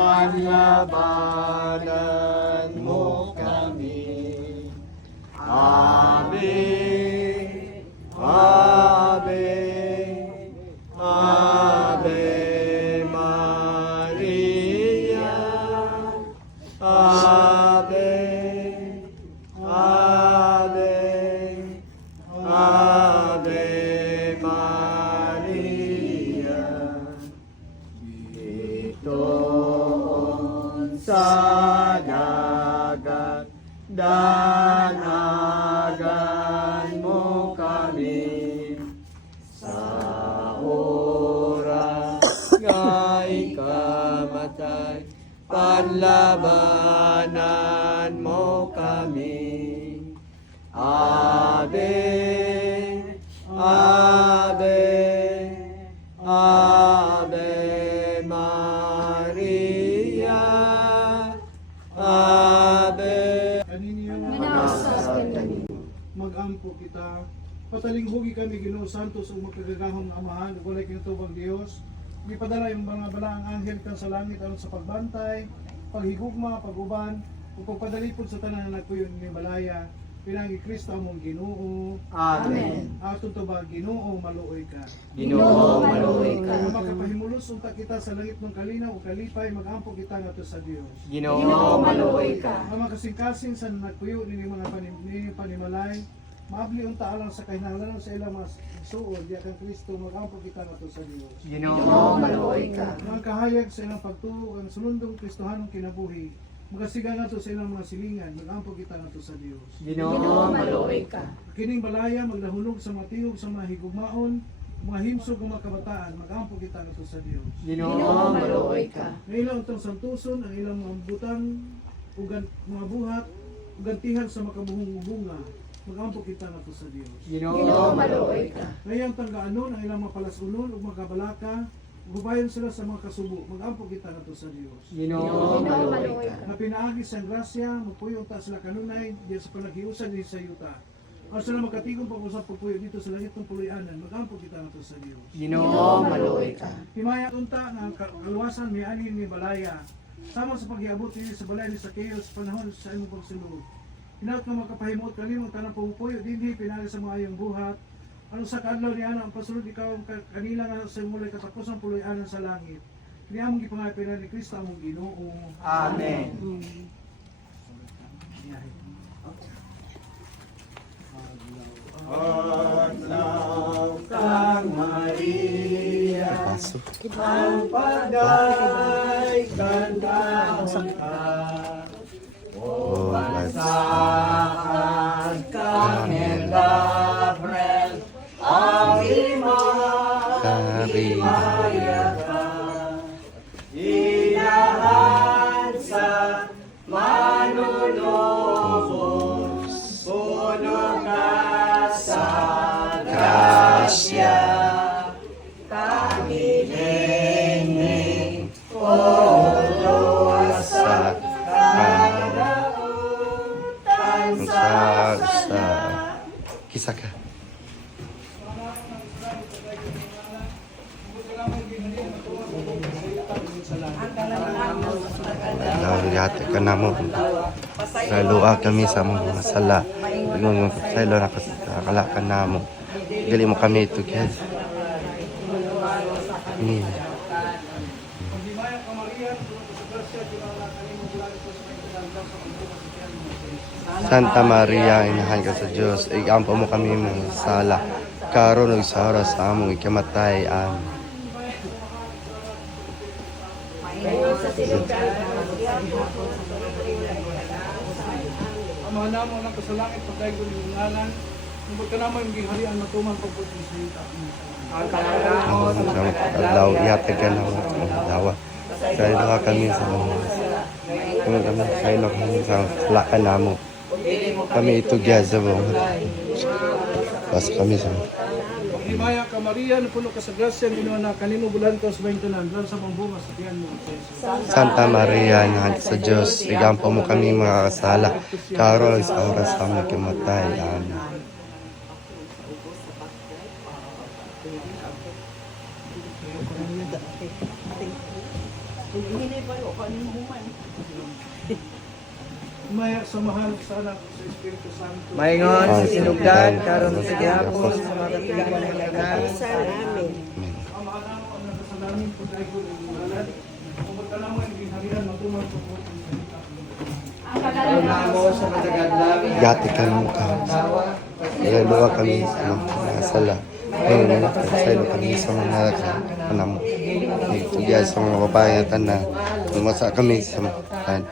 panlabanan mo kami. Ave, Ave, Ave Maria, Ave, Ave, Ave Maria. Itoon sa dagat, danagan mo kami sa oras nga ikamatay, panlabanan mo kami. Ave, Ave, Ave Maria, Ave. Mag-ampo kita. Patalinghugi kami, Ginoo Santos, ug magkagagahom nga Amahan, ug walay kinatubang Dios. Gipadala yung mga balaang anghel kan sa langit aron sa pagbantay, paghigugma, paguban, ug pagpadalipod sa tanan nga nagpuyon ni balaya. Pinagi Kristo among Ginoo. Amen. Aton to ba Ginoo, maluoy ka. Ginoo, maluoy ka. Makapahimulos unta kita sa langit ng kalinaw ug kalipay, mag-ampo kita ngadto sa Dios. Ginoo, maluoy ka. Ang makasing-kasing sa nagpuyo ni mga panimalay, maabli unta alang sa kahinahanglanon sa ilang mga suod, di kang Kristo, mag-ampo kita ngadto sa Dios. Ginoo, maluoy ka. Mga kahayag sa ilang pagtuo ang sulundong Kristohanong kinabuhi, magasiga nato sa ilang mga silingan, mag-ampo kita ngadto sa Dios. Ginoo, maluoy ka. Kining balaya magdahulog sa mga tiyog sa mga higugmaon, mga himsog ng mga kabataan, mag-ampo kita ngadto sa Dios. Ginoo, maluoy ka. Ang ilang utang santuson, ang ilang mga butang, ugan mga buhat, ugantihan sa makabuhong bunga, mag-ampo kita ngadto sa Dios. Ginoo, maluoy ka. Ngayang tangganon, ang ilang mga palasunon, ug mga kabalaka, gubayan sila sa mga kasubo, mag-ampo kita ngadto sa Dios. Ginoo, maluoy ka. Na pinaagi sa grasya, magpuyo ta sila kanunay, diya sa panaghiusan din sa yuta. Ang sila magkatigong pag-usap pagpuyo dito sa langit ng puluyanan, mag-ampo kita ngadto sa Dios. Ginoo, maluoy ka. Himaya unta nga kaluwasan may anin ni balaya. Sama sa pag-iabot niya sa balay ni Zacchaeus sa panahon sa imong pagsulod. Hinaut nga makapahimot kanimo ang tanang pagpuyo dinhi pinali sa mga iyong buhat. Ano sa kadlaw ni ana ang pasulod ikaw kanila nga sa mulay katapusan puluyanan sa langit. Kini among gipangapila ni Kristo among Ginoo. Amen. Adlaw kang Maria, ang pagday kandahon ka. O bansakan kang Gabriel, ang himaya ka. Inahan sa manunubos, puno ka sa grasya. Kami hinging o luwasak kadautan sa Kisah ka. Lihat ka na mo. Lua kami sa mga sala. Nung saylo na kasalakan na mo. Gali mo kami ito guys. Ini. Santa Maria, inahan ka sa Diyos. Igampo mo kami mga sala. Karon ug sa oras sa among ikamatay. Amen. Ang mga namo ng kasalangit, pagkain ko ng ngalan, nung ka naman yung giharian matuman pagputin sa yuta. Daw ihatag ka na mo. Dawa. Kaya na kami sa mga. Kaya na kami sa lakan na mo. Kami ito gaya sa mga. Basta kami sa mga. Himaya ka Maria, napuno ka sa grasya, ginawa na kanino bulan ka sa baintanan, dahil sa pambunga sa tiyan mo. Santa Maria, inahan sa Diyos, igampo mo kami mga kasala, karon sa oras sa aming kamatay. Amen. Maya sa mahal sa anak sa Espiritu Santo. Mayngon sa sinugdan, karon sa gihapon Amen. sa mga katuligan ng tanan. Ang mga tao ang nagkasalamin po tayo ko ng ngalan. Kung magkalamo ang ginharian, matumang po po ang salita. Karon namo sa matagadlang. Gati ka mo ka. Kaya luwa kami sa mga sala. Ngayon na nakasaylo kami sa mga kanamo. Itugya sa mga babae at na lumasa kami sa mga tan.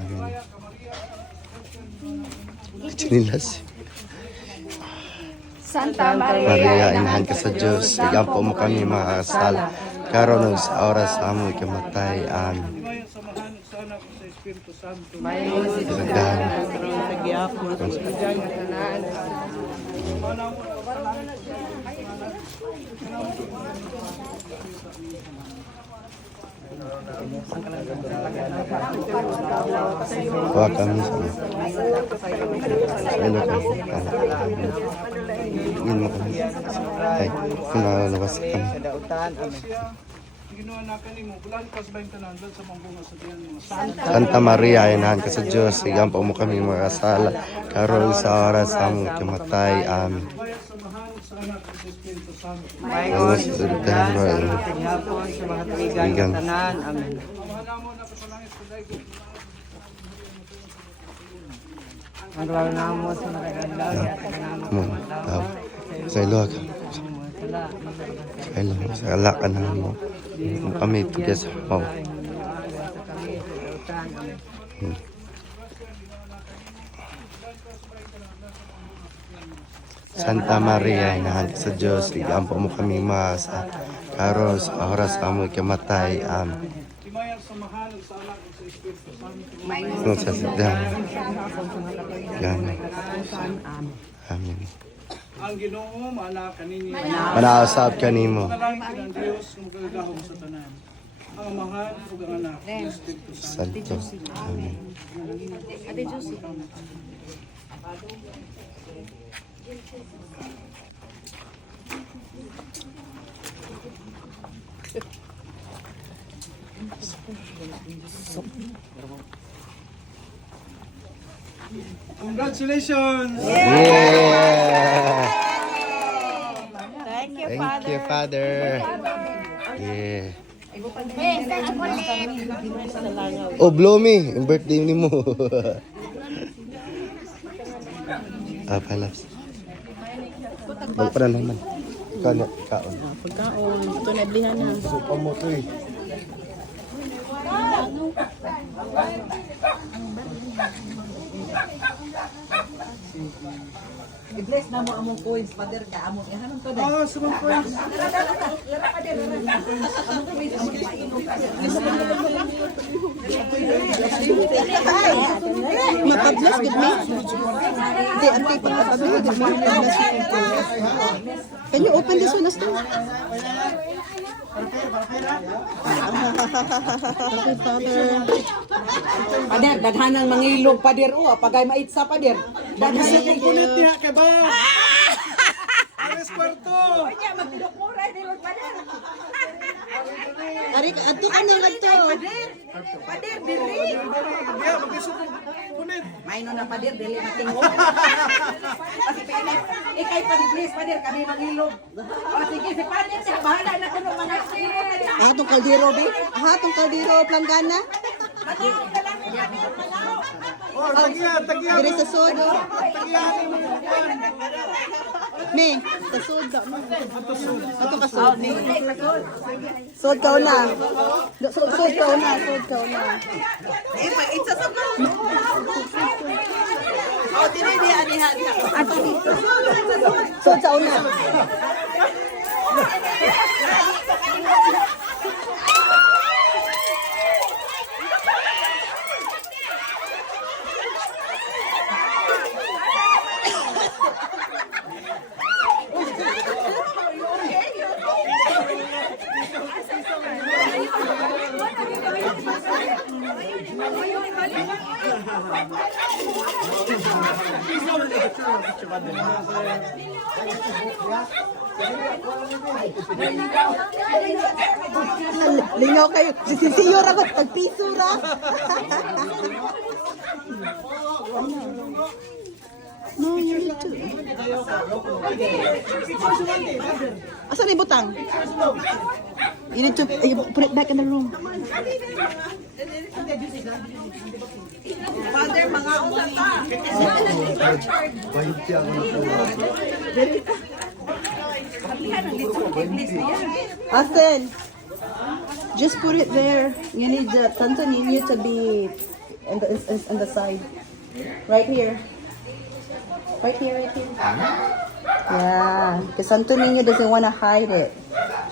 Amen. Chinilas. Santa Maria, Maria, inahan ka sa Diyos. Igampo mo kami mga kasal. Karon ug sa oras sa among ikamatay. Amen. Maya sa mahal sa anak sa Espiritu Santo. Mayngon sa sinugdan, karon sa gihapon sa mga katuligan ng tanan. Kuha kami sa saylo kami. Ingin mo kami. Ay, pinalabas kami. Sa dautan, amen. Ginawa na kanimo, bulan pas ba yung tanan sa mga sa diyan mga Santa. Santa Maria, inahan ka sa Diyos. Igampo mo kami mga kasala. Karon sa oras sa among ikamatay. Amen. Maya sa mahal sa anak sa Espiritu Santo. Mayngon sa sinugdan, karon sa gihapon sa mga katuligan ng tanan. Amen. Ang mahal namo na sa langit sa daigdig. Ang klaw namo sa matagadlang, yatag namo Mo, tao. Saylo ka. Saylo mo. Sa alakan na mo. Kung kami tugya sa pao. Santa Maria, inahan ka sa Diyos. Igampo mo kami mga sa karon sa oras sa among ikamatay. Amen. Maya sa mahal sa anak sa Espiritu Santo. Nung sa sidang. Yan. Amen. Ang Ginoo maana kanini. Manausap ka nimo. Panalangin ng Dios ng magagahom sa tanan. Ang mahal ug ang anak sa Espiritu Santo. Santo. Amen. Congratulations! Yeah! Thank you, Father. Yeah. Oh, Blomy, yung birthday ni mo. Palas. Magpara naman. Kaon. Pagkaon, ito na blihan na. Supa mo to eh. I-bless na mo among coins, Father, ka among ihanong to dahil. Oh, sa mga coins. Mapabless, good me. Hindi, antay pagkatabi, good me. Can you open this one, Aston? Okay, Father. Pader, daghanang mangilog, Pader, pagay maitsa, Pader. Mag-isip ang kulit niya, kay ba? Ares Kwarto! Ari, ato ka na lang to. Pader, dili. Hindi, mag-isip ang kulit. Mayno na, Pader, dili matingo. Ikay pag-bless, Pader, kami mangilog. O, sige, si Pader, siya, bahala na ko ng mga Atong kaldero, be? Atong kaldero, planggana? Oh, tagyan. Dire sa sod, oh. Tagyan mo. Me, sa sod ka. Ato ka sod. Sod ka na. Sod ka na, sod ka na. Eh, mag-itsa sa ko. O, tiri, di, anihan. Ato dito. Sod sa una. Lingaw kayo. Sisiyo ra ba? Tagpiso ra. No, you need to. Asan ni butang? You need to put it back in the room. Father, mga utak ka. Austin, just put it there. You need the Santo Niño to be in the side. Right here. Right here, right here. Yeah, because Santo Niño doesn't want to hide it.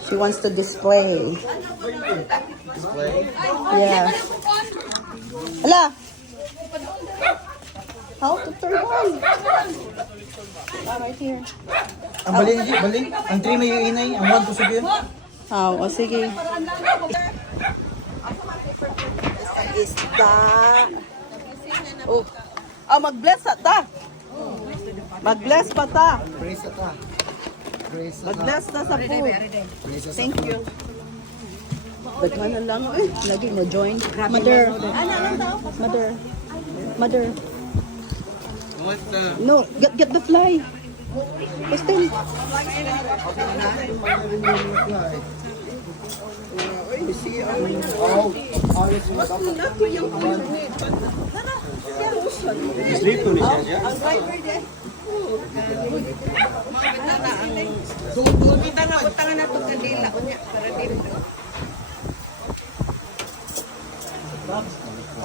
She wants to display. Yeah. Hala! How to turn on? Right here. Ang baling. Ang 3 may inay, ang 1 to sabihin. Oh, sige. Isda. Oh. Oh, mag-bless ta. Mag-bless pa ta. Praise ka. Mag-bless na sa food. Thank you. Ba't nga na lang? Eh, lagi mo join. Mother. Mother. No, get the fly. Kristen. Kita nga, utangan na itong kandila. Kunya, para din.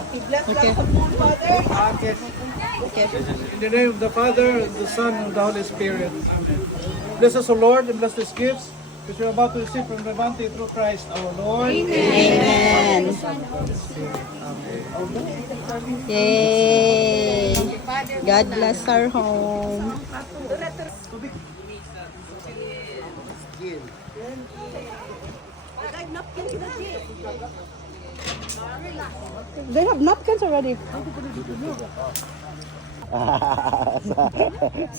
In the name of the Father, and the Son, and the Holy Spirit. Amen. Bless us, O Lord, and bless these gifts which we are about to receive from Levante through Christ our Lord. Amen. Yay. God bless our home. They have napkins already.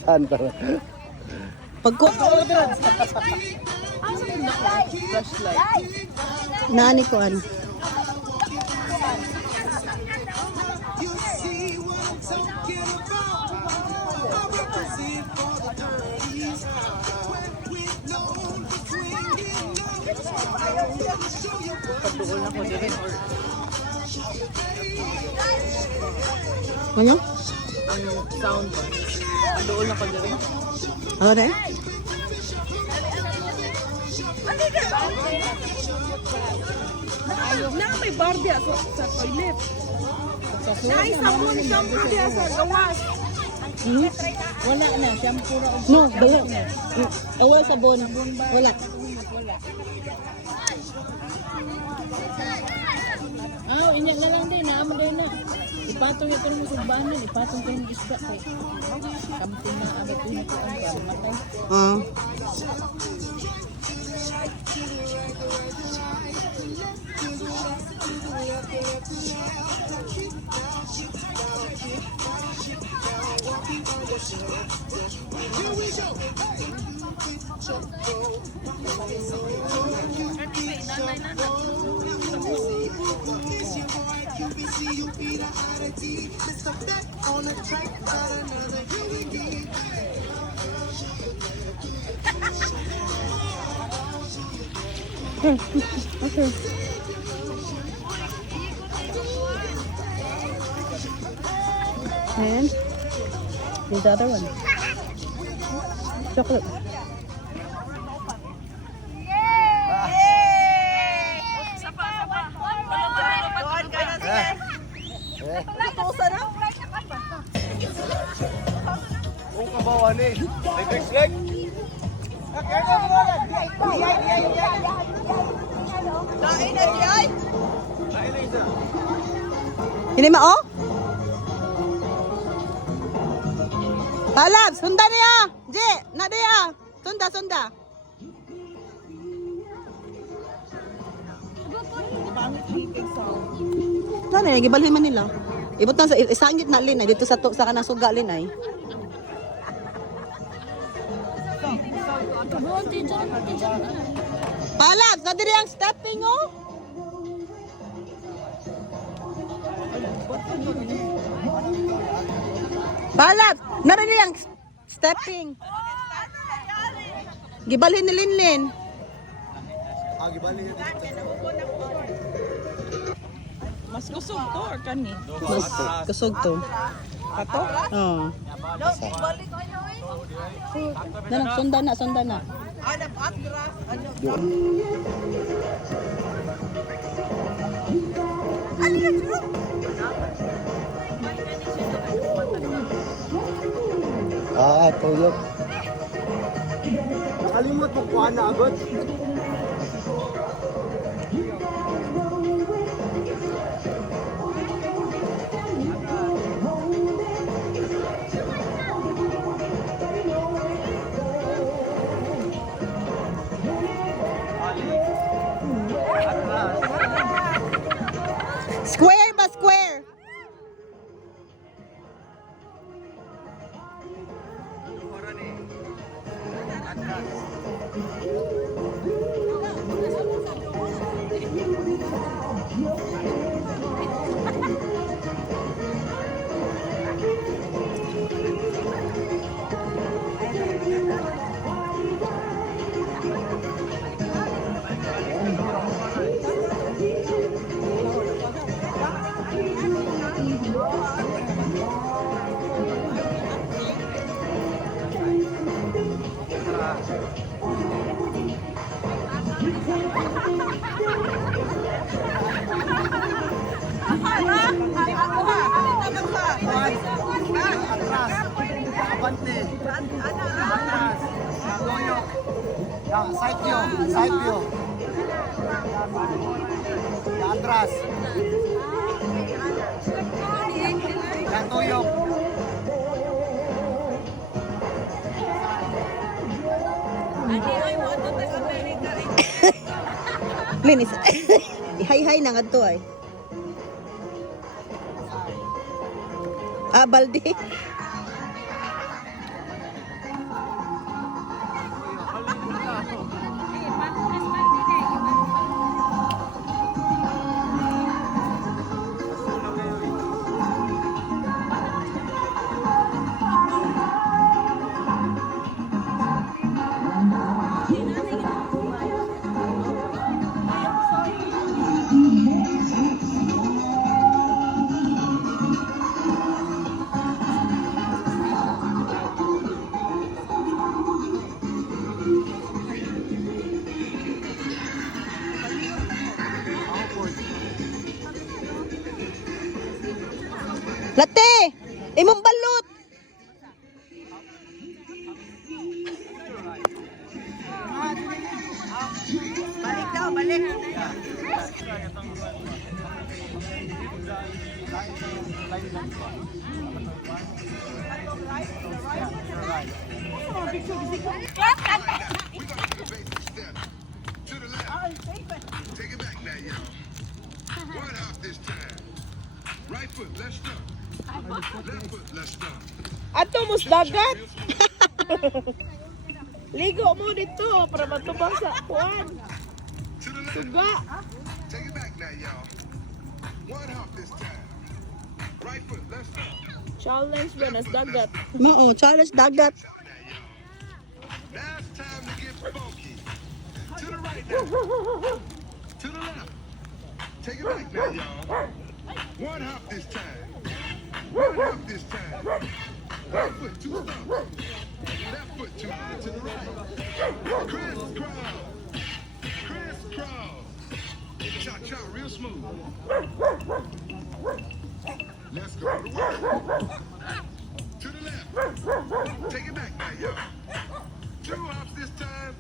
Saan ba? Pagko Nani ko an. Ano? Ang sound. Doon na ko dito. Ano na? Na may bar diya sa toilet. Na isang shampoo diya sa gawas. Wala na, shampoo ra. No, wala. Wala sabon. Wala. Oh, inya na lang din, naamo din na. Ipatong ito ng subanan, ipatong ko ng isda ko. Kamtin na abot yun ito ang matay. Okay. And here's the other one. Chocolate. Kung kabawa ni. Leg. Ini mah oh? Palab, sunda niya. Je, na dia. Sunda. Dami lagi balhin man nila. Ibot na sa isang gitna lin ay dito sa kanang suga lin ay. No, teacher na. Palabs, na diri ang stepping oh. Palabs, na diri ang stepping. Gibalhin ni Linlin. Mas kusog to or kani? Mas kusog to. Kato? Oo. Dana, sundan na, sundan na. Tulog. Kalimot mo kuha na agad. Square ba, square? Abante. Atras. Toyok. Side view. Side view. Atras. Toyok. Linis. Hay-hay na nga to ay. Balde. Late! Imong balot! Balik daw, balik. Take it back now, y'all. One hop this time. Right foot, let's stop. Left foot, let's stop. Ato mus dagat. Ligo mo dito para matubang sa kuan. To the left. Suga. Take it back now, y'all. One hop this time. Right foot, let's stop. Challenge ba nas dagat. Oo, challenge dagat. Now it's time to get funky. To the right now. To the left. Take it back now, y'all. One hop this time. One hop this time. Right foot, two stomps. Left foot, two to the right. Crisscross. Crisscross. Cha-cha, real smooth. Let's go to work. To the left. Take it back now, y'all. Two hops this time.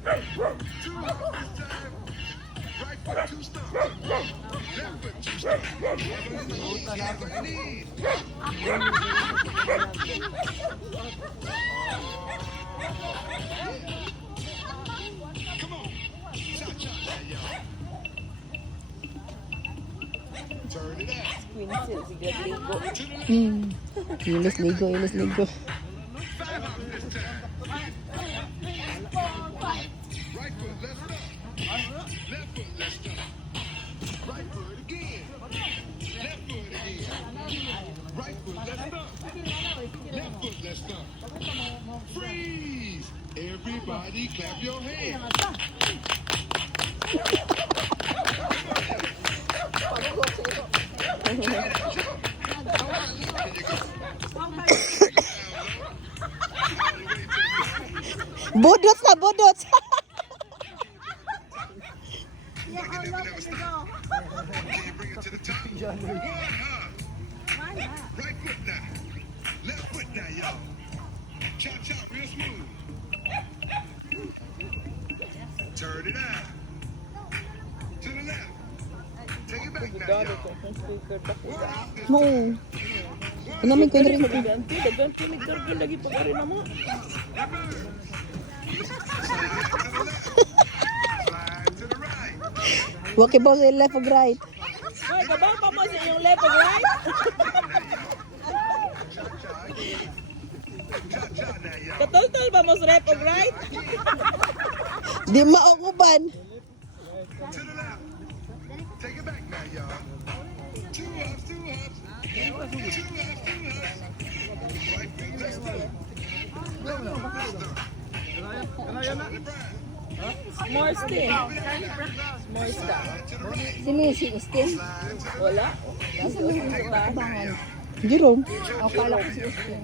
Two hops this time. Right foot, two stomps. Left foot, two stomps. That's what you need. Come on. Cha-cha now, y'all. Turn it out. Ilis ligo, ilis ligo. Five hops this time. Freeze! Everybody clap your hands. Budot na, budot. Never, never stop. Can you bring it to the top? One hop. Right foot now. Left foot now, y'all. Chop, chop, real smooth. Turn it out. To the left. Take it back now, y'all. One hop this Mo. Ano may ko rin. Ganti, daganti may karga lagi pa ka rin na mo. slide to the right. Waki ba sa left o right? Hoy, gabaw pa mo sa inyong left ug right. Chop, chop now, y'all. Katultol ba mo sa left ug right? Di maukuban. To the left. Take it back now, y'all. Two hops, two hops. Two hops, two hops. Right foot, let's do it. More still. More stuff. Sino yung si Ustin? Wala. Nasa mo yung abangan? Jerome. Ako kala ko si Ustin.